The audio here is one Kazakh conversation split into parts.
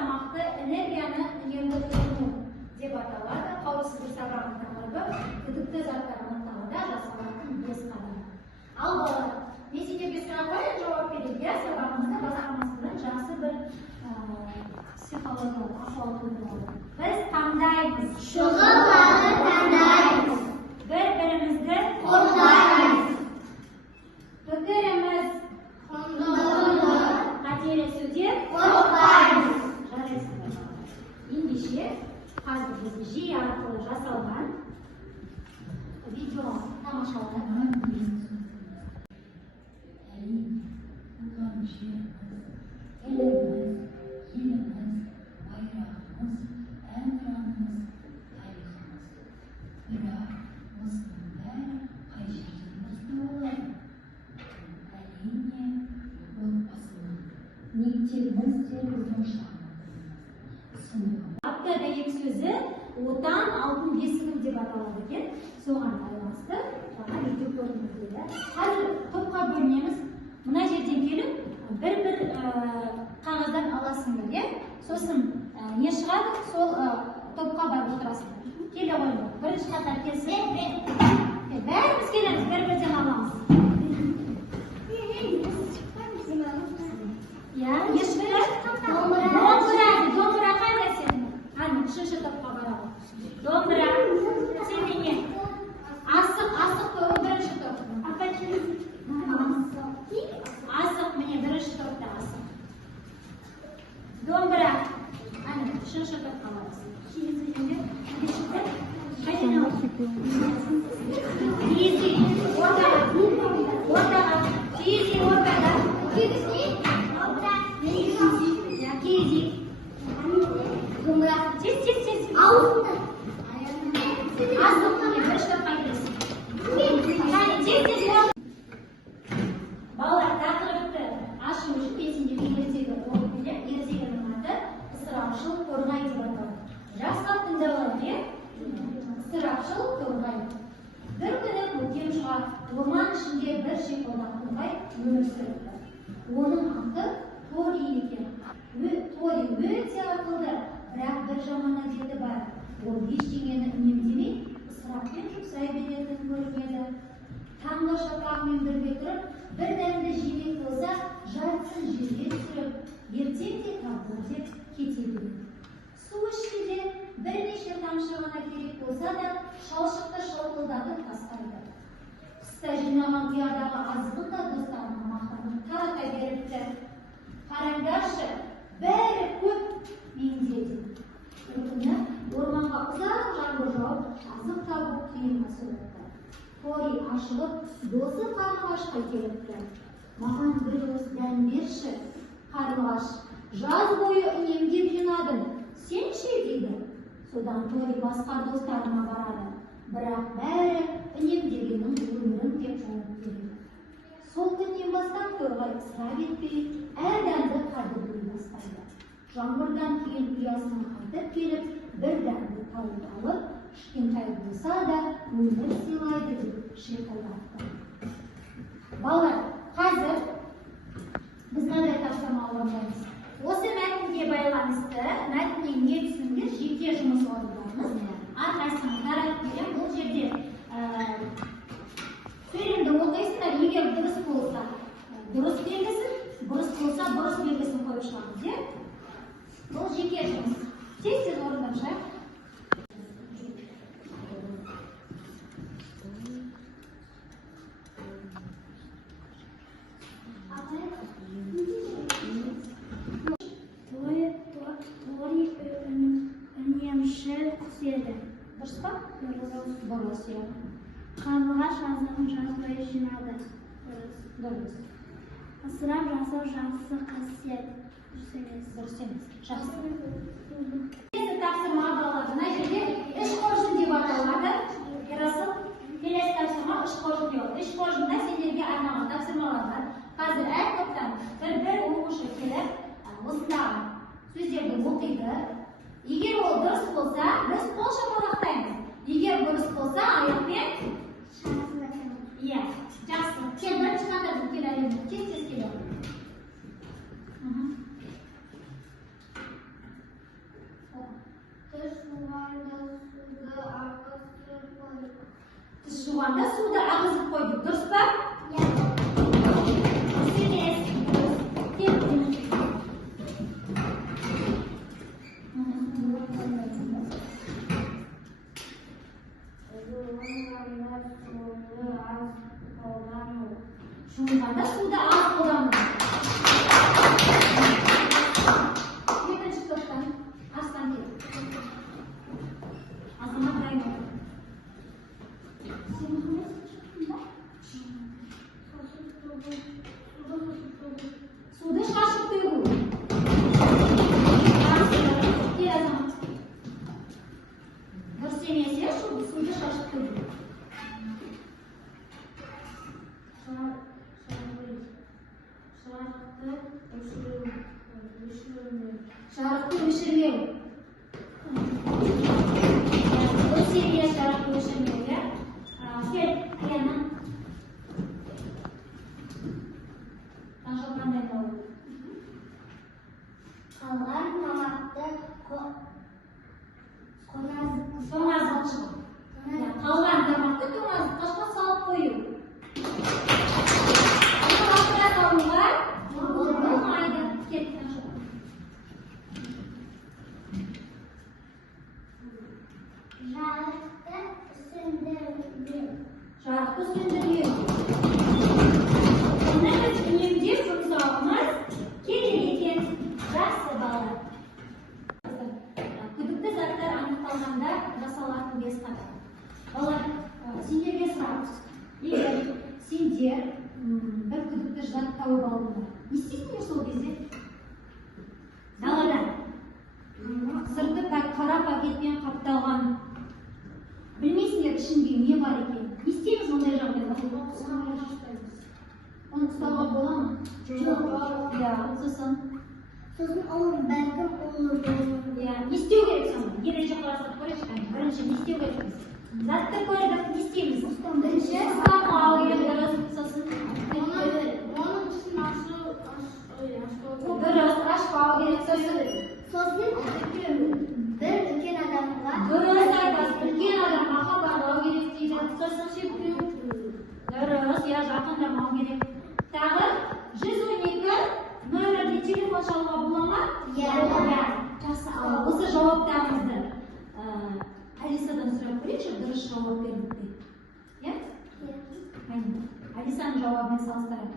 тамақты энергияны үнемдету деп аталады. Қауіпсіздік сабағын тақырыбы күдікті заттардың тағыда жасалатын 5 қадам. Ал балалар, мен сендерге сұрақ қояйын, жауап берейік. Сабағымызда басқармасында жақсы бір психологиялық ахуал тудырады. Біз таңдаймыз, шұғыланы таңдаймыз, бір-бірімізді қорғаймыз, пікіріміз құндылығы, қателесуден қорықпаймыз. Жарайсыздар. Ендеше қазір біз жиі арқылы жасалған видео тамашалайық. Аптада екі сөзі отан алтын бесігім деп аталады екен. Соған байланысты жаңа видео көрдіңіз дейді. Қазір топқа бөлінеміз. Мына жерден келіп, бір-бір қағаздан аласыңдар. Сосын не шығады, сол топқа барып отырасыңдар. Келе қойыңдар. Бірінші қатар келсін. Бәріміз келеміз, бір-бірден аламыз. Домбыра қайда сенің? Қане, үшінші топқа барады. Домбыра, сен не? Асық бірінші топ. Асық, міне бірінші топта асық. Домбыра, қане, үшінші топқа барасың. Киізі, ортаға, киізі ортаға. Киізі. Домбыра. Тез. Ауызында. Асық, міне бірінші топқа кіресің. Балалар, тақырыпты ашу үшін мен сендерге ертегі оқып берем. Ертегінің аты «Ысырапшыл торғай» деп аталады. Жақсылап тыңдап, ысырапшыл торғай. Бір күні көктем шыға, орман ішінде бір шиқылдақ торғай өмір сүріпті. Оның аты Тори екен. Тори өте ақылды, бірақ бір жаман әдеті бар. Ол ештеңені үнемдемей, ысыраппен жұмсай беретінін көріп еді. Таңғы шапағымен бірге тұрып, бір дәмді жемек болса, жартысын жерге түсіріп, ертең де табылыр деп кете береді. Су ішкенде бірнеше тамшы ғана керек болса да, шалшықты шалқылдатып тастайды. Қыста жинаған ұядағы азығын да достарына мақтанып тарата беріпті. Қараңдаршы, бәрі көп менде деп. Бір күні орманға ұзақ жаңбыр жауып, азық табу қиынға соғыпты. Тори ашылып, досы қарлығашқа келіпті. Маған бір уыс дән берші, қарлығаш. Жаз бойы үнемдеп жинадым. Сен ше дейді. Содан Тори басқа достарына барады. Бірақ бәрі үнемдегеннің өмірін деп жауап береді. Сол күннен бастап торғай ысырап етпей, әр дәмді қадірлей бастайды. Жаңбырдан кейін ұясына қайтып келіп, бір дәмді тауып алып, кішкентай болса да өмір сыйлайды деп шиқылдатты. Балалар, қазір біз мынадай тапсырма орындаймыз. Осы мәтінге байланысты, мәтіннен не түсіндіңдер, жеке жұмыс орындаймыз. Арқасын таратып берем. Бұл жерде сөйлемді оқисыңдар, егер дұрыс болса, дұрыс белгісін, бұрыс болса, бұрыс белгісін қойып шығамыз. Бұл жеке жұмыс. Тез орындап шығайық. Тори үнемшіл еді. Дұрыс па? Бұрыс. Қарлығаш азығын жаз бойы жинады. Дұрыс. Ысырап жасау жақсы қасиет. Дұрыс емес. Жақсы. Келесі тапсырма балалар. Мына жерде іш қоржын деп аталады. Ерасыл, келесі тапсырма іш қоржын деп. Іш қоржында сендерге арналған тапсырмалар бар. Қазір әр топтан бір оқушы келіп, осындағы сөздерді оқиды. Егер ол дұрыс болса, біз қол шапалақтаймыз. Егер бұрыс болса, аяқпен иә, жақсы. Сен бірінші қатардан кел әлемді. Тез келеді. Жарықты өшірмеу. Бұл серия жарықты өшірмеу, иә? Кел, Аяна. Таңшыл қандай болады? Қалған тамақты тоңазытқышқа. Қалған тамақты тоңазытқышқа салып қою. Оны лақтыра салуға болмайды. Кет, Таңшыл. Жарықты сөндірмеу. Сонда біз үнемдеп жұмсауымыз керек екен. Жақсы балалар. Күдікті заттар анықталғанда жасалатын 5 қадам. Балалар, сендерге сұрақ. Егер сендер бір күдікті зат тауып алдыңдар, не істейсіңдер сол кезде? Даладан сырты қара пакетпен қапталған. Білмейсіңдер ішінде не бар екен. Не істейміз ондай жағдайда? Оны ұстауға бола ма? Жоқ. Иә, сосын. Сосын оның бәлкім оны Иә, не істеу керек соны? Ерекше қарастырып көрейікші. Бірінші не істеу керекпіз? Затты көрдік, не істейміз? Бірінші ұстамау керек, дұрыс. Сосын оның ішін дұрыс, ашпау керек. сосын бір үлкен адамға Дұрыс айтасыз, үлкен адамға хабарлау керек дейді. Сосын шектеу. Дұрыс, иә, жақындамау керек. Тағы 112 нөмірде телефон шалуға бола ма? Иә. Жақсы, осы жауаптарыңызды Алисадан сұрап көрейікші, дұрыс жауап бердік пе? Иә? Алисаның жауабымен салыстырайық.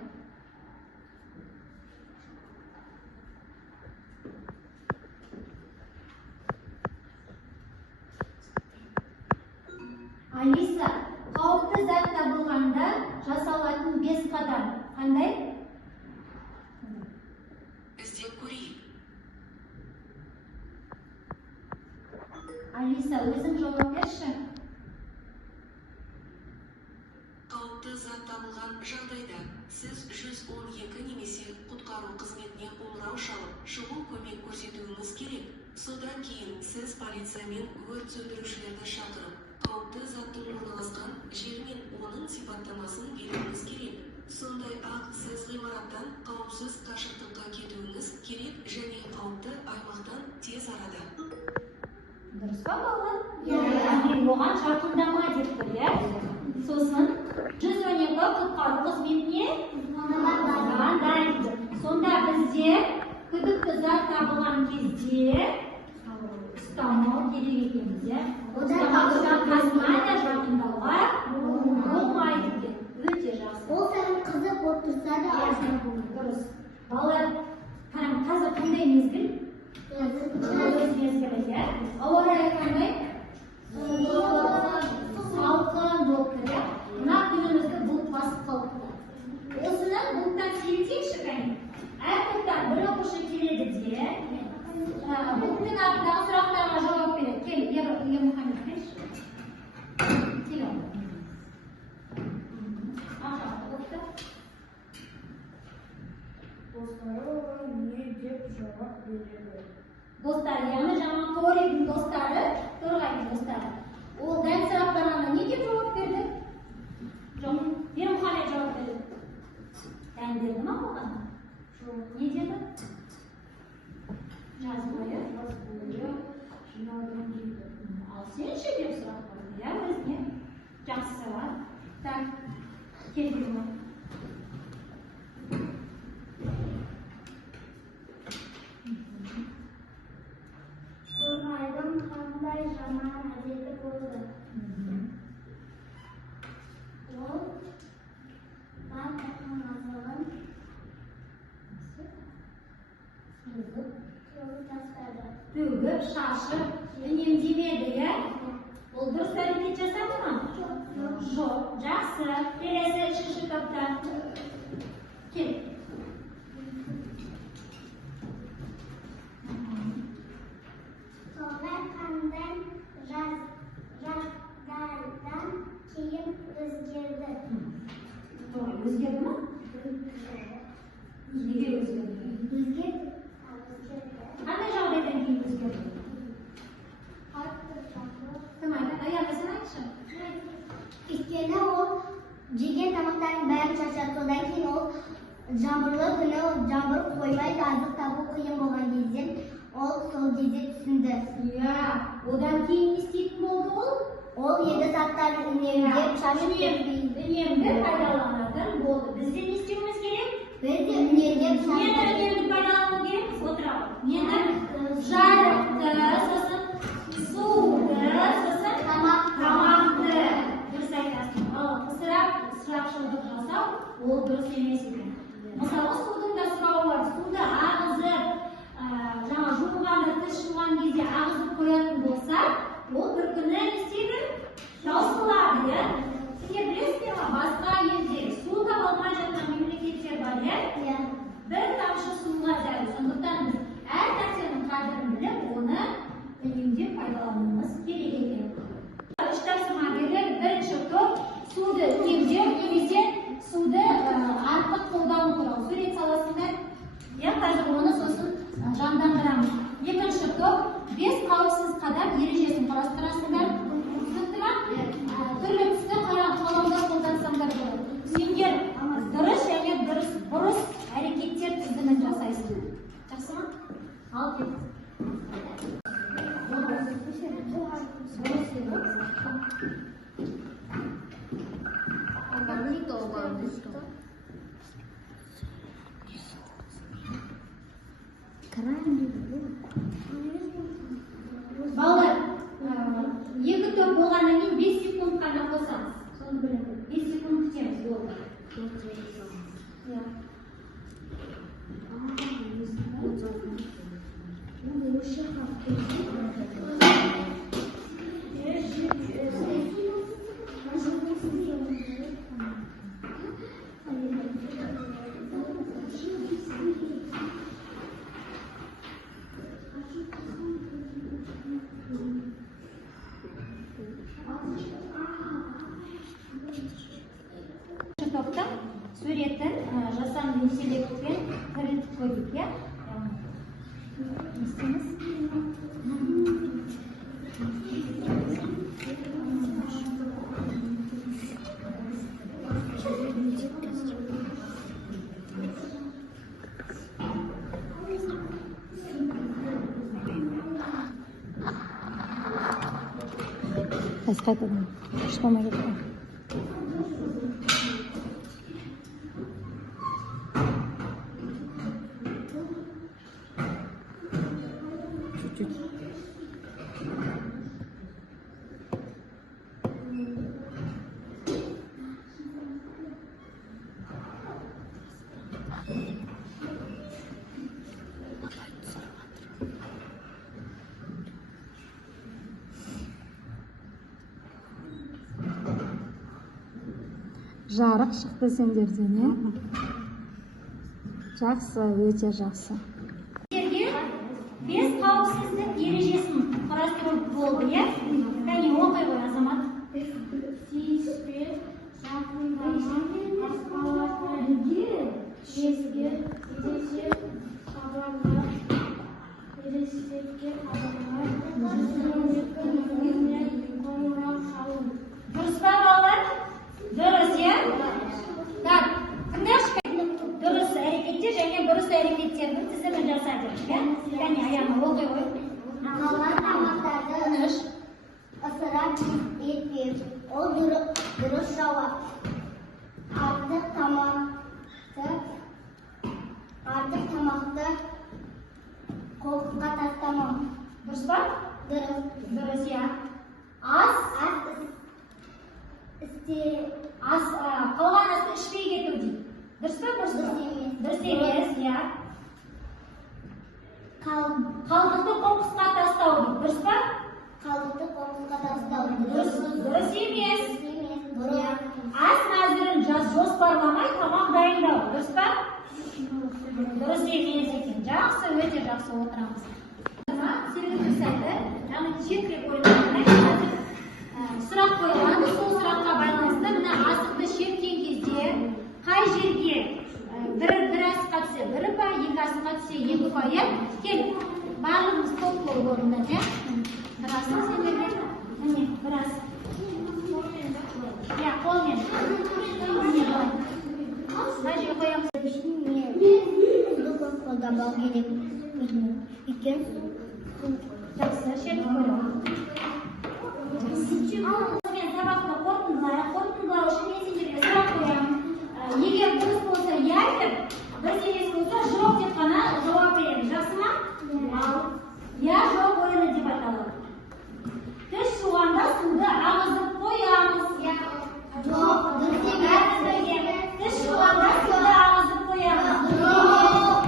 Алиса, қауіпті зат табылғанда жасалатын 5 қадам. Қандай? Іздеп көрейік. Алиса, өзің жауап берші. Қауіпті зат табылған жағдайда сіз 112 немесе құтқару қызметіне қоңырау шалып, шұғыл көмек көрсетуіңіз керек. Содан кейін сіз полиция мен өрт сөндірушілерді шақырып, қауіпті заттың орналасқан жер мен оның сипаттамасын беруіңіз керек. Сондай-ақ сіз ғимараттан қауіпсіз қашықтыққа кетуіңіз керек және қауіпті аймақтан тез арада. Дұрыс па балалар? Яғни оған жақындама деп тұр, иә? Сосын 112 құтқару қызметіне звондайды. Сонда бізде күдікті зат табылған кезде ұстамау керек екенбіз, иә? Қасына да жақындауға болмайды екен. Өте жақсы. ол саған қызық болып тұрса да ашына болмайды. Дұрыс. Балалар, қараң, қазір қандай мезгіл? Өз мезгілі, иә? Ауа райы қандай? Салқын болып тұр, иә? Мына күнімізді бұлт басып қалыпты. Осыны бұлттан сейілсеңші, кәне. Әр топтан бір оқушы келеді де, бұлттың артындағы сұрақтарға жауап береді. Кел, Ермұхамед, келші. Кел, аха, бұлтты. Достары не деп жауап береді? Достар, яғни жаңа Торидің достары, Торғайдың достары. Ол дәл сұрақтарға не деп жауап берді? Жоқ, Ермұхамед жауап берді. Дәл берді ма оған? Жоқ, не деді? Жаз бойы. Жинадым дейді. Ал сен ше деп сұрақ қойды, иә, өзіне? Жақсы бар. Так, келдіңіз ме? Торғайдың қандай жаман әдеті болды? Ол банканың азығын төгіп тастады. Төгіп, шашып, үнемдемеді, иә? Ол дұрыс әрекет жасады ма? Жоқ. Жақсы. Келесі үшінші топта. Кел. Торғай қандай жағдайдан кейін өзгерді? Өзгерді ма? Неге өзгерді? жабырып қоймайды, азық табу қиын болған кезде ол сол кезде түсінді. Иә, одан кейін не істейтін болды ол? Ол енді заттарын үнемдеп, үнемді пайдаланатын болды. Біз де не істеуіміз керек? біз де үнемдеп, Нені үнемді пайдалану керекпіз? Отыра. Нені? Жарықты, сосын суды, сосын тамақты. Дұрыс айтасың. Ал ысырапшылдық жасау ол дұрыс емес екен. Мысалы, судың да сұрауы бар. Суды ағызып, жаңа жуылғанда, тіс жуған кезде ағызып қоятын болса, ол бір күні не істейді? Таусылады, иә? Сіздер білесіздер ме? Басқа елде су таба алмай жатқан мемлекеттер бар, иә? Бір тамшы суға зәру. Сондықтан біз әр нәрсенің қадірін біліп, оны үнемдеп пайдалануымыз керек екен. Үш тапсырма беріледі. Бірінші топ суды үнемдеу немесе суды артық қолдану туралы сурет саласыңдар. Иә, қазір оны сосын жандандырамыз. Екінші топ 5 қауіпсіз қадам ережесін құрастырасыңдар. Түсінікті ме? Түрлі түсті қаламдар қолдансаңдар болады. Сендер дұрыс және бұрыс әрекеттер тізімін жасайсың. Жақсы ма? Ал кет. Балалар, екі топ болғаннан кейін 5 секунд қана қосамыз. Соны біліңдер. 5 секунд күтеміз болды. Топтың суретін жасанды интеллектпен тірілтіп көрейік, иә? Не істейміз? Қайтадан ұштамай кетті. Жарық шықты сендерден, иә? Жақсы, өте жақсы. Сіздерге 5 қауіпсіздік ережесін құрастыру болды, иә? Кәне оқи ғой, Азамат. Тиіспе, жақындамақ, шезге, ересек хабарлар, ересекке хабарлар, қоңырау шалу. Дұрыс па, балалар? Дұрыс, иә? Так, тыңдашы, дұрыс әрекеттер және бұрыс әрекеттердің тізімін жасады, иә? Кәне аяғына оқи ғой. Қалған тамақтарды ысырап етпеу. Ол дұрыс жауап. Артық тамақты қоқысқа тастамау. Дұрыс па? Дұрыс. Дұрыс, иә. Қалған асты ішпей кету дейді. Дұрыс па? Дұрыс емес. Дұрыс емес, иә. Қалдықты қоқысқа тастау дейді. Дұрыс па? Қалдықты қоқысқа тастау. Дұрыс емес. Дұрыс. Ас мәзірін жоспарламай тамақ дайындау. Дұрыс па? Дұрыс емес екен. Жақсы, өте жақсы отырамыз. Серіктес айтты, жаңа шекре қойылған. Сұрақ қойылған, сол сұраққа байланысты мына асықты шерткен кезде қай жерге бір асыққа түссе, бір па, екі асыққа түссе, екі па, иә? Кел, барлығымыз топ болып орындар, иә? Бір асық сендерге, міне, бір асық. Иә, қолмен. Мына жерге қоямыз. табал керек екен. Жақсы, шертіп қойдым. Мен сабақты қорытындылау үшін мен сендерге сұрақ қоямын. Егер дұрыс болса иә айтып, дұрыс емес болса жоқ деп қана жауап беремін. Жақсы ма? Ал иә жоқ ойыны деп аталады. Тіс жуғанда суды ағызып қоямыз. Жоқ, дұрыс емес. Тіс жуғанда суды ағызып қоямыз. Жоқ.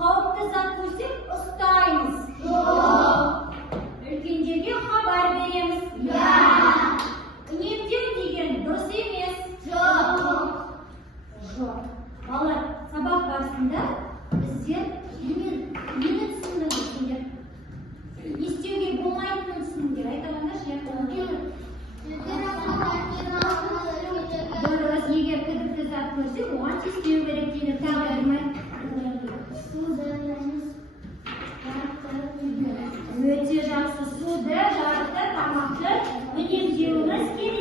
Қауіпті зат көрсек ұстаймыз. Жоқ. Үлкендерге хабар береміз. Иә. Үнемдеу деген дұрыс емес. Жоқ. Жоқ. Балалар, сабақ барысында біздер нені түсіндіңіздер? Не істеуге болмайтынын түсіндіңдер. Айта алыңдаршы. Дұрыс, егер күдікті зат көрсек, оған тиіспеу керек дейді. Тағы білмей. Өте жақсы. Суды, жарықты, тамақты үнемдеуіміз керек.